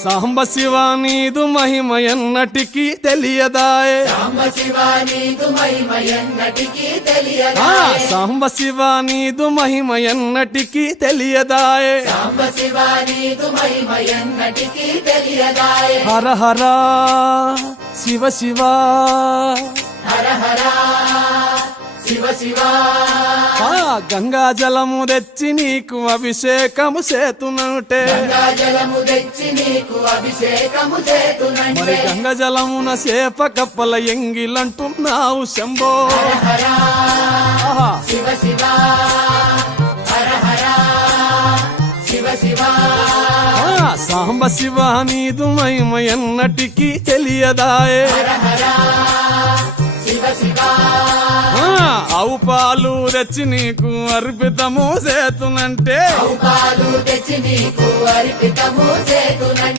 సాంబ శివ నీదు మహిమ ఎన్నటికీ తెలియదాయే సాంబ శివ నీదు మహిమ ఎన్నటికీ తెలియదాయే సాంబ శివ నీదు మహిమ ఎన్నటికీ తెలియదాయే సాంబ శివ నీదు మహిమ ఎన్నటికీ తెలియదాయే హర హర శివ శివ హర హర శివ శివ గంగా జలము తెచ్చి నీకు అభిషేకము చేతునంటే గంగా జలము తెచ్చి నీకు అభిషేకము చేతునంటే మరి గంగా జలమున సేప కప్పల ఎంగిలంటున్నావు శంభో హర ఆహా. శివ శివ హర హర శివ శివ సాంబ శివ నీదు మహిమ ఎన్నటికీ తెలియదాయే హర హర శివ శివ ఆవు పాలు తెచ్చి నీకు అర్పితము చేతునంటే పాలు తెచ్చి నీకు అర్పితము చేతునంటే